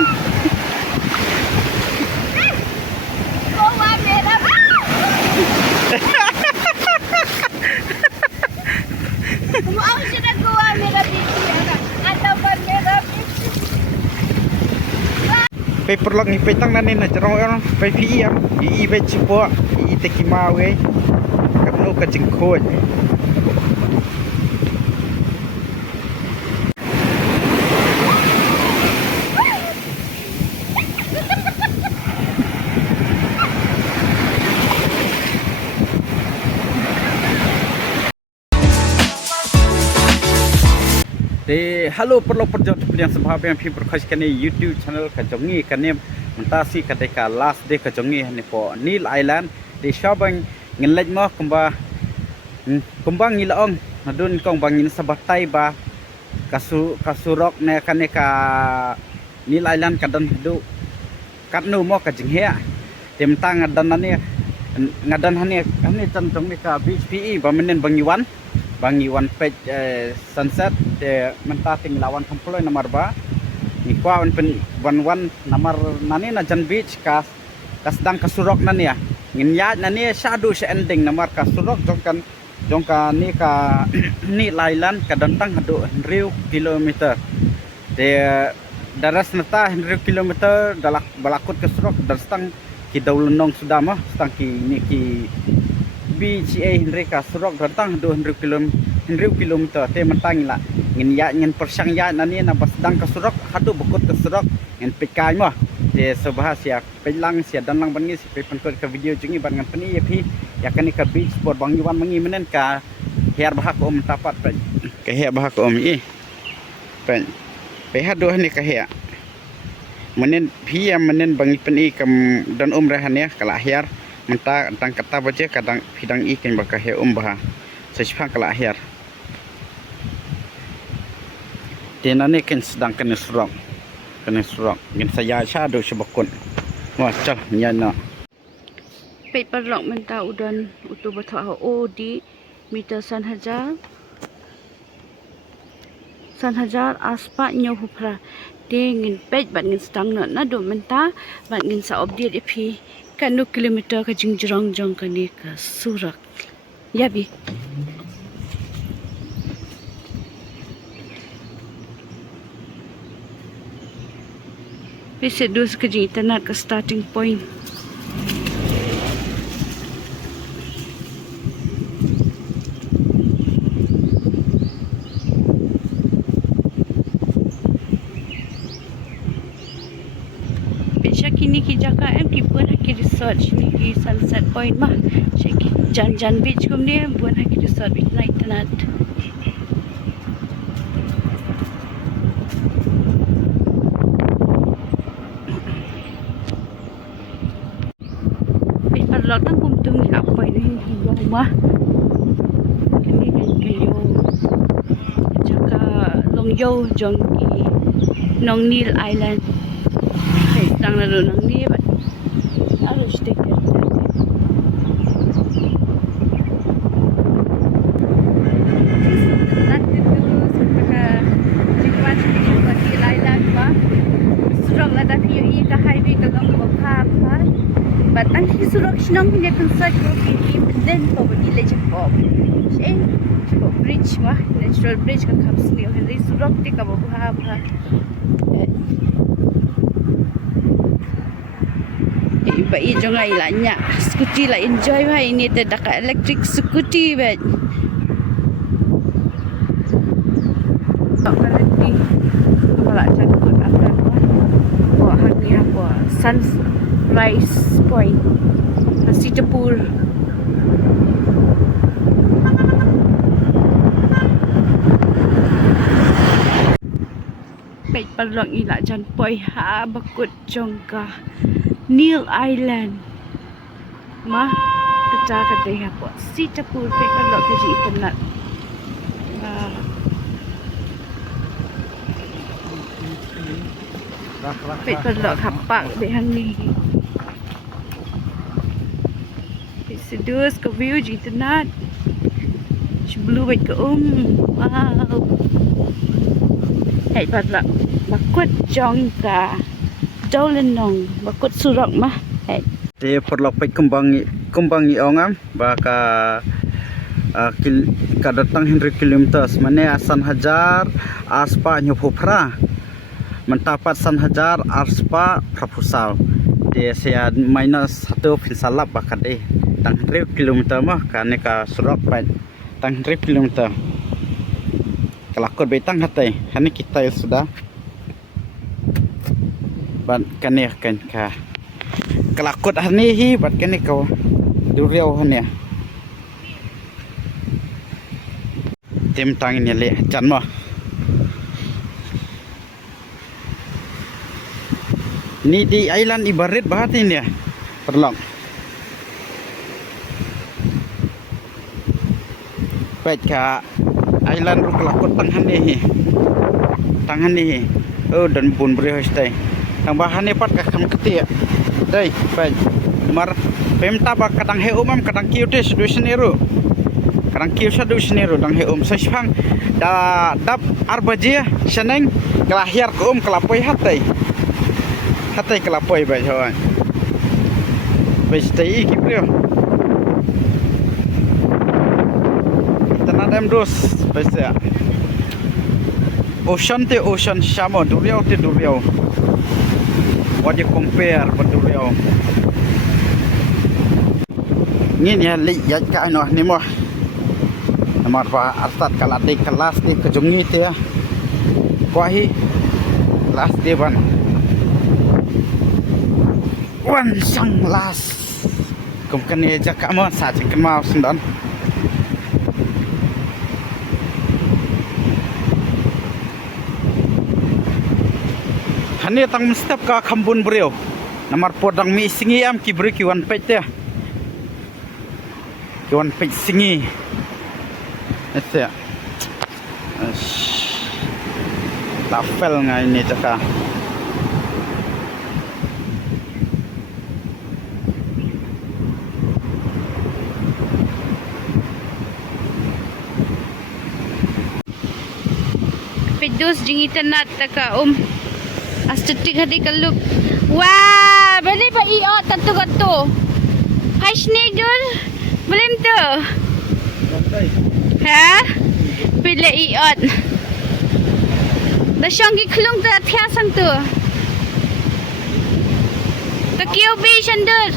Goa mera. Mau sudah goa mera bici atau mera bici. ไปปลอกนี่ไปตั้งนั่นนี่นะจะร้องไปพี่อ่ะอีไปชิบัวอีตะกี้มาเว้ยกับนูกับจิงโคยhalo perlu perjalanan yang sebab yang pun berkhas kene YouTube channel kajongi kene mentasi ketika last day kajongi ni po Nil Island di Shabang ngelaj mo kumbang nilaong nadun kong bangin sabatay ba kasurok ne kane ka Nil Island kadan hidu Katno mo ka Jingheh temtang ngadan hani cantong ni ka beach PE ba menen bangiwan page sunset mentating lawan komploy nomor ba ni kwa pen wan nomor nani na jan beach kasdang kasurok nani ya nginya nani shadow sa ending nomor kasurok jongkan ni ka ni Island kadantang hadu 1,000 kilometer de daras nata 1,000 kilometer dalak balakut kasurok darstang ki Dewlynnong sudah mah stang ki ni ki BCA Henry ka surok datang 200 kilometer te mentang la ngin ya ngin persang ya nani na basdang ka surok hadu bukut ka surok ngin pikai mo te sebahas ya pelang sia dan lang bangi si pe penkot ka video jungi ban ngan pani ya pi ya kani ka beach sport bang yuan mangi menen ka her bahak om tapat pe ka her bahak om i pe hadu ni ka her menen pi ya menen bangi pani kam dan rahan ya kala her mentang tang kata baca kadang hidang ikan bakah ya bah sesipang kala akhir dena ni kan sedang kena surok ngin saya shadow sebakun wah cal nyana Pe parlok menta udan utu batho o di meter san hajar aspa nyo hupra de ngin pej bat ngin sedang na do menta bat ngin sa update ipi Katno kilometer ke Jingjrong Jong kani ke Surak. Ya bi. Bisa dus ke internet ke starting point. Kini ki jaka em ki buat ki research ni ki sunset point mah cek jan beach kum ni buat ki research with night tanat pe parlok tang kum tung ni apa ini Jong mah kini kayo jaka long yo Jong ki nong Nil Island tang na doon ang niya ba't harus sticker natin dulu sebagai jika kita pergi Island ba surok lah tapi yung ika highway kagang bangka batang surok sinong punya konsert ko kini then ko berdile cakap cakap bridge mah natural bridge kakap sini hari surok ti ka babuha Baik jangan ilanya skuti lah enjoy bah ini terdekat elektrik skuti bet. Tak berhenti. Kalau cantik akan buat hari apa sunrise point nasi cepur. Baik perlu ilak janpoi ha bakut jongka. Nil Island mah pecah kedai apa si cepur pe kalau kerja internet pe kalau kapak deh ni sedus ke view di internet sebelum baik ke wow hai patla makut Jong ka Dewlynnong bakut surok mah. Dia perlu pergi kembang ni orang baka datang 100 kilometer mana San Hajar aspa nyupupra mendapat San Hajar aspa propusal dia saya minus 1 pinsalap baka deh tang 100 kilometer mah kan ka surok pai tang 100 kilometer kalau kau betang hatai hani kita sudah ban kaneh kan ka kelakut hani hi bat kene kau duriau hani tim tang ini le chan mo ni di island ibarat bahat ini ya perlong baik ka island ru kelakut tangan ni oh dan bun beri hastai tang bahan ni pat ka kam ketia dai baik mar pemta ba kadang he umam kadang kiute situation eru kadang kiu situation eru dang he sespang da dap arbaje seneng kelahir ko kelapoi hatai kelapoi baik hawan baik stay ki bro tanadam dos baik ya ocean sama duriau te duriau what you compare with duriau ni ya li ya ka no ni mo nomor pa astat kala de kelas de kejungi te ya kwahi kelas de ban wan sang las kum kan ye ja ka mo sa chi kan mau sundan hani tang mestap ka khambun breu namar podang mi singi am ki bri ki wan pet te ki wan pet singi ese la fel ngai ni jaka Pedus jingitan nat taka astutik hadi kaluk wah beli ba iyo tantu haisni dul belum tu ha bila iot da shangi klung ta thya sang tu ta kiu bi shandur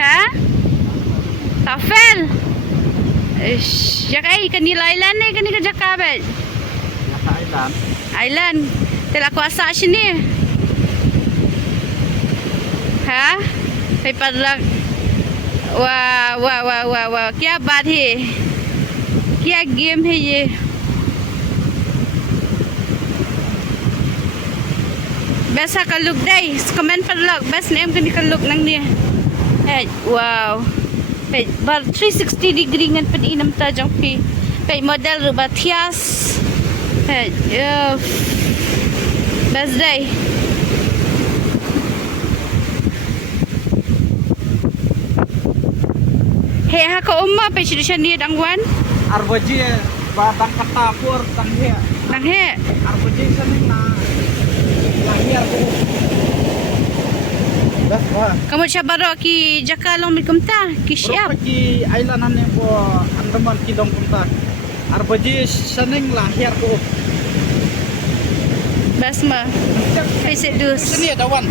ha tafel ish jakai kan ni lailan ni kan ni ka jakabet island telah kuasa sini ha hai padlak वाह क्या बात है क्या गेम है ये बैसा का लुक दे कमेंट पर लग बेस्ट नेम का निकल लुक नंग ने है वाव पे bar 360 degree ngan pen inam ta jong pi pe model ru bathias है best day he ha ka umma pe tradition ni dangwan arbaji ba dang kata pur dang he arbaji saning na lahir ko bas ba kamu syabaro ki jakalong mi kumta ki siap ki island ne po andaman ki dong kumta arbaji saning lahir ko bas ma face dus sini ada wan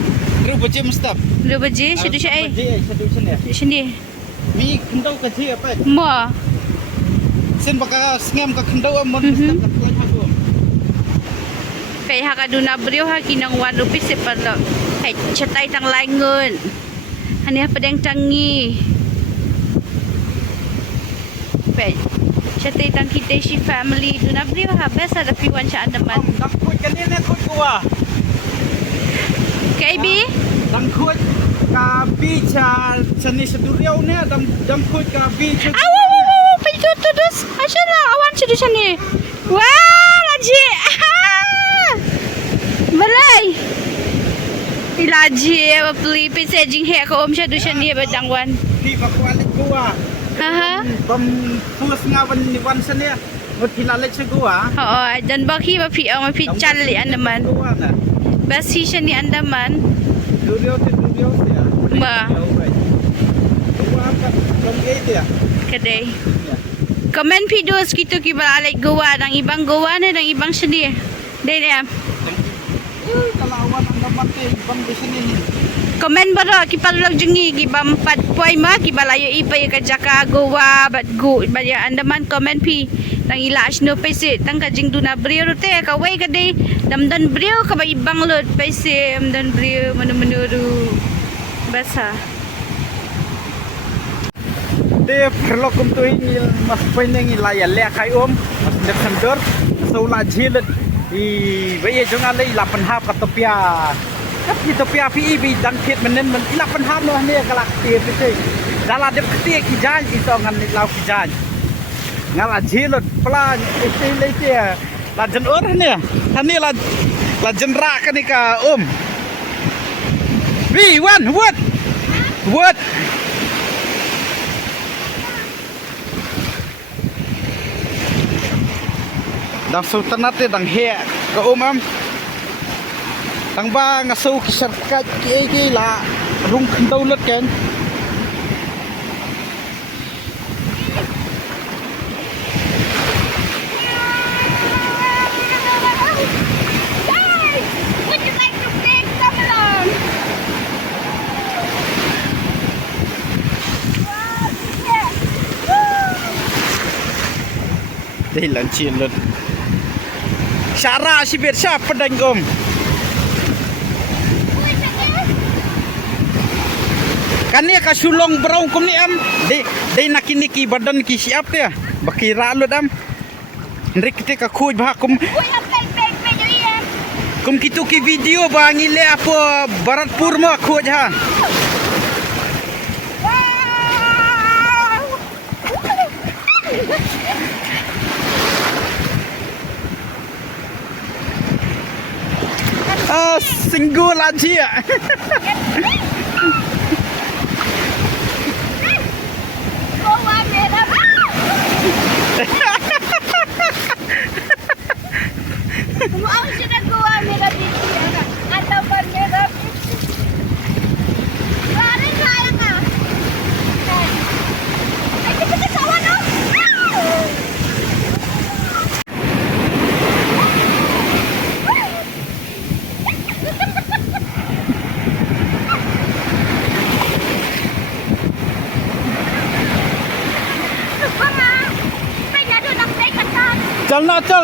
rubaji mustap rubaji sidu syai sini mi kendau ka ji apa ma sen baka ngam ka kendau amon mustap ka play hago pe ha ka duna brio ha kinang 1 rupees se padlo hai chatai tang lai ngun hani padeng tangi pe chatai tang kita si family duna brio ha besa da piwan cha andaman dak koi kan ne koi kuwa kaibi dang koi ka bicha seni seduriau ne dam koi ka bicha pintu terus asyala awan sedu sini wah laji balai ilaji beli pise jingheh ko om sedu sini badangwan di bakwalik kuwa ha bam pus ngawan ni wan sene mut hilalek se kuwa dan baki ba pi ang pi chal li andaman Basi siya ni Andaman. Durio ya. Ba. Gua apa? Jingheh dia. Kadai. Komen videos kita kibalalik Goa ng ibang Goa na ng ibang sini. Dai dia. Kalau awan Andaman teh bang di sini. Komen bara kipalulag jungi gibam patpoy ma kibalayo ipay ka jaka Goa bat go baya Andaman komen pi nang ilaas no pese tang ka jing duna brio te ka way ka de damdan brio ka ba ibang lot pese damdan brio manu basa. Dia perlu kumtu ini mas peneng ilaya le kai mas Desember saula jilet di bayi jangan lagi 8 ka topia tapi topia pi bi dan kit menen men 8 noh ne kalak ti pese dala de kti ki jan iso ngan lau ki jan ngala jilet plan iste le ti la jen or ne tani la jen ra ka ni ka wi wan what dang sultan nate dang he ka am dang ba ngaso ki sarkat ki la rung khndaulat ken đây là chuyện luôn Syara si bir siapa pedang kan ni ka sulong brown kum ni de nakiniki badan ki siap dia bakira lut nrik te ka khuj bha kum kitu ki video bangi le apa baratpur ma khuj ha single aja Mau sudah Goa merah bici atau merah bici. Lari saya kah? Ayo kita kawan dong. चल ना चल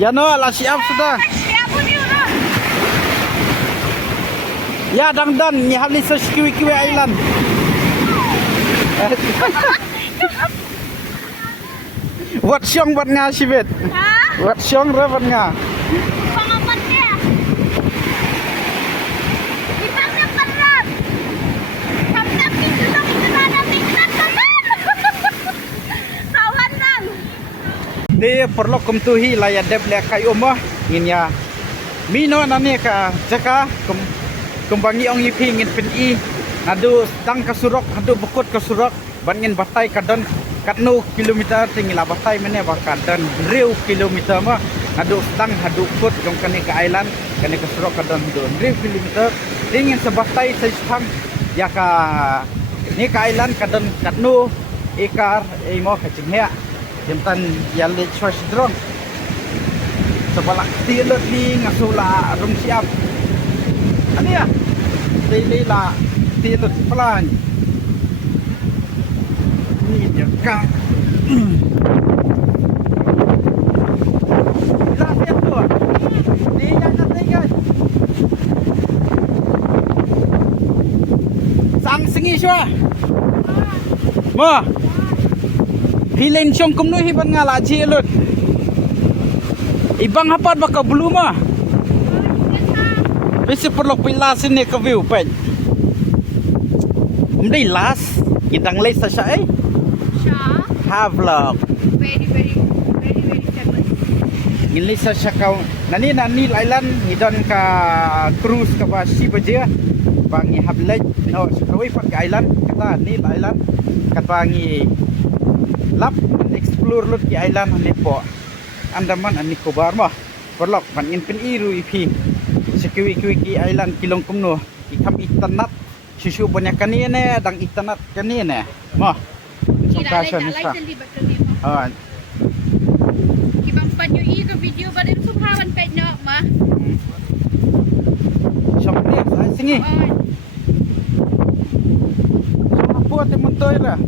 ya no lah siap sudah ya dang dan ni habis kiwi island wat siang wat nga sibet wat siang ra wat nga dia perlu kumtuhi layan dep le kai umah nginya mino nani ka jaka kumbangi ong yipi ngin pen I nadu dang kasurok hadu bukut kasurok bangin batai kadan Katno kilometer tingila batai mene bakadan riu kilometer ma nadu dang hadu kut jong kane ka island kane kasurok kadan hadu riu kilometer tingin sebatai sejam ya ka ni ka island kadan Katno ikar mo ka Jingheh Jantan yang le Jingjrong sebalak tilut ni ngasula rum siap ani ya le la tilut pelan ni dia ka la siap tu ni yang nanti guys sang sengi swa ma Hilen siong kumnu hiban nga laji elut. Ibang hapat baka belum ah. Besi perlu pilas ini ke view pen. Mendai las idang lay sa siya eh. Siya? Have vlog. Very famous. Gili sa siya kau. Nani island idon ka cruise ka ba si baje. Bangi hablay no kawai pat ka island kata ni island kat bangi lap explore pelur lut ki island ni po Andaman ani Kobar mah perlok pan in pen iru ipi sekiwi ki island kilong kumno ikam itanat susu banyak kani ne dang itanat kani ne mah sokasyon sa Kibang panyo ke video badan subhawan pet nak mah. Sok dia singi apa te mentoy lah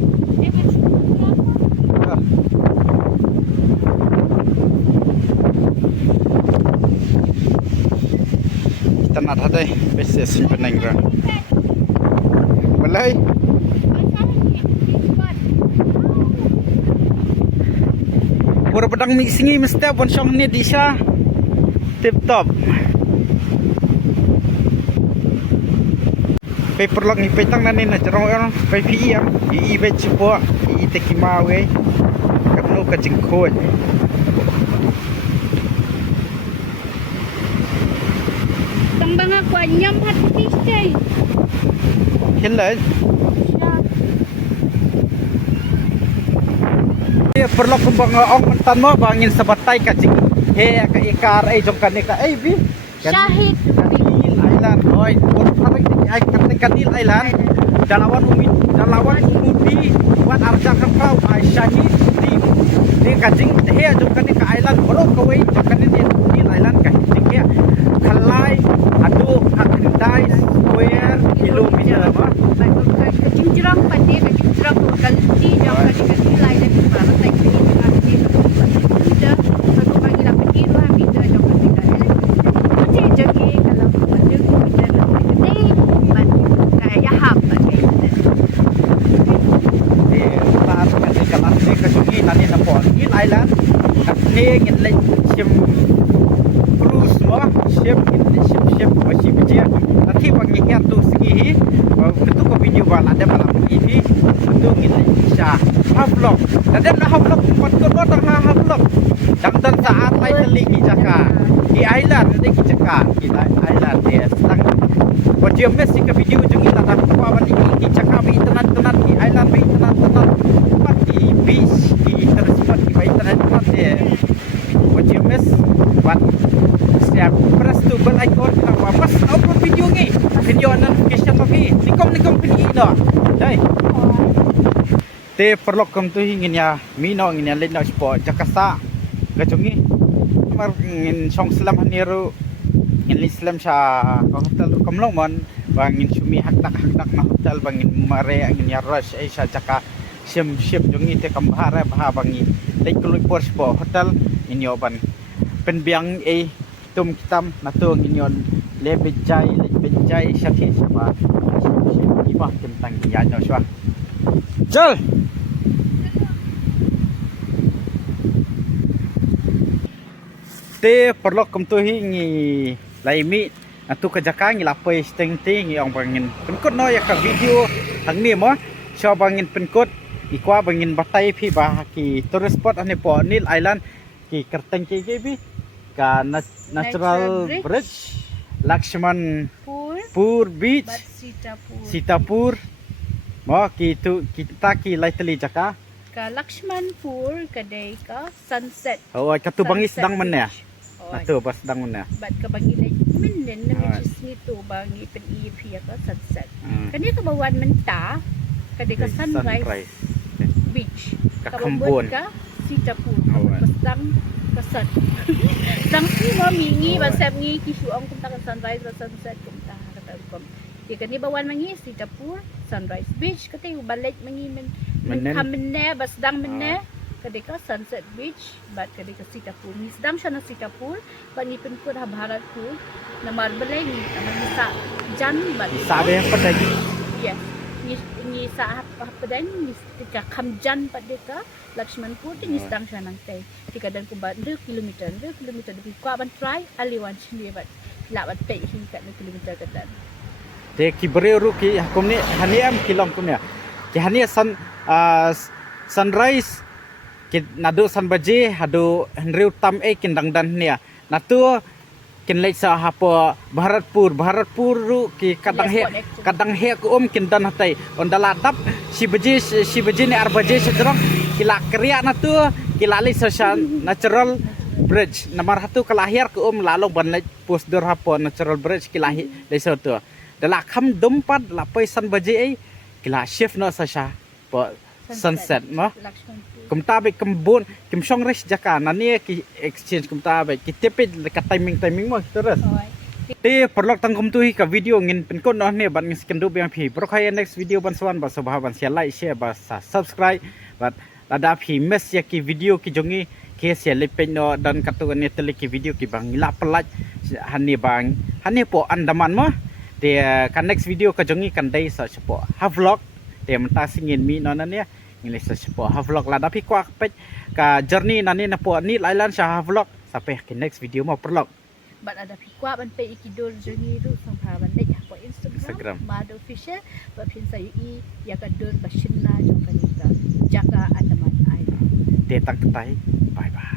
kita nak ada beses simpenang ra balai pura pedang mi singi mesti pun song ni disha tip top pe perlok ni pe tang nani na cerong pe pi am I pe cipo I te kimawe Katno ka Jingheh Tang bang aku nyam hat pisai. helai dia perlu kembang ong mentan mo bangin sebatai ka Jingheh ka ikar jong kan ka bi Syahid Island oi Kanil Island dalawan umudi buat arja kau ai Syahid di ka Jingheh jong kan ka island baru kawai jong kan di Island ka Jingheh kalai adu akandai square kilometer apa Jingjrong pandi ke Jingjrong kalti jong kali lai dan berapa tai ni dengan dia kita aku panggil apa dia dua kita jong kali kali jadi kalau ada kita ni ban kayak hab pakai saat kali kelas ni ke sungai tadi nampak di Island kat ni ngin lai sim cruise mah ship masih berjaya nanti bagi hiar tu segi ketuk ko video bal ada malam ini tu ngin bisa hablok dan hablok patut tang hablok dan saat lai teli ki jaka di Island ni ki jaka di Island dia sedang wajib mesti ke video jungi tak apa ban ki jaka bi tenat di Island bi tenat di beach di tersebut di bi tenat dia wajib mes buat siap press tu bel icon nak wapas upload video ni video notification lagi nikom pini dah dai te perlu kam tu ingin ya mino ingin ya lain sport jakasa gajongi mar ingin song selam haniru ingin islam sha hotel kamlong mon bangin sumi hak nak na hotel bangin mare ingin ya rush aisha jaka sim ship jongi te kambhara bah bangi lai kelui por sport hotel inyoban penbiang tum kitam natung inyon lebejai syati siapa ibah tentang dia nyo swa jol te perlu kum tu hingi laimi atu kejaka ngi lapai steng-teng yang bangin penkot no ya ka video hang ni mo syo bangin penkot ikwa bangin batai phi bah ki tourist spot ane po Nil Island ki kerteng ki bi ka natural bridge Lakshman Pur beach Sitapur mo kita ki lightly jaka ka Lakshmanpur kadai ka sunset oh katu bangis sedang mana atu pas sedang mana bat ka bangi lek menden na just nito bangi pen EP ka sunset kani ka bawan menta kadai ka sunrise beach ka kambon ka Sitapur sedang kesan sang si mo mingi basap ngi kisuang kumta ka sunrise at sunset kumta kata kom di kani bawan mangi Sitapur sunrise beach kati balik mangi men kamne basdang menne kadika sunset beach bat kadika Sitapur ni sedang siya na Sitapur bani penkur ha bharat ku na marbalay ni na sa jan bat sabi pa lagi yes ni sa padan ni tika kamjan padeka Lakshmanpur ni sedang siya nang tay tika dan ku bat 2 kilometer di kwa ban try aliwan chili bat labat pe hingga 2 kilometer kadan te ki bereru ki hakum ni haniam kilom kumya ki hania sunrise ki nadu san baje hadu henriu tam kindang dan nia natu kin lek sa hapo Bharatpur ru ki kadang he ku kindan hatai on daladap si baje ni ar baje sedrong kila kriya natu kilali sasha natural bridge nomor 1 kelahir ke lalu banlek post dorhapo natural bridge kilahi leso tu dala kham dompat la paisan baje ai kila shift no sasha po sunset no kumta be kembun kim song res jaka nani ki exchange kumta be ki tepe ka timing mo terus te perlok tangkum tu ka video ngin pen kon no ne ban ngin skendu yang phi pro khai next video ban swan ba sabha ban share like share ba subscribe but ada phi mes ya ki video ki jongi ke share le pen no dan katu ne tele ki video ki bang la pelaj hani po andaman mo te kan next video ka jongi kan dai sa po ha vlog te menta singin mi no na ne ngin sa po ha vlog la da phi kwa pej ka journey nani na po ni island sa ha vlog sampai ke next video mo perlok But ada pikwa ban pe ikidol journey ru sangha ban dei po Instagram mado official ba phin sa yi ya ka dol ba shinna jo kanita jaka Andaman Island te tang tai bye bye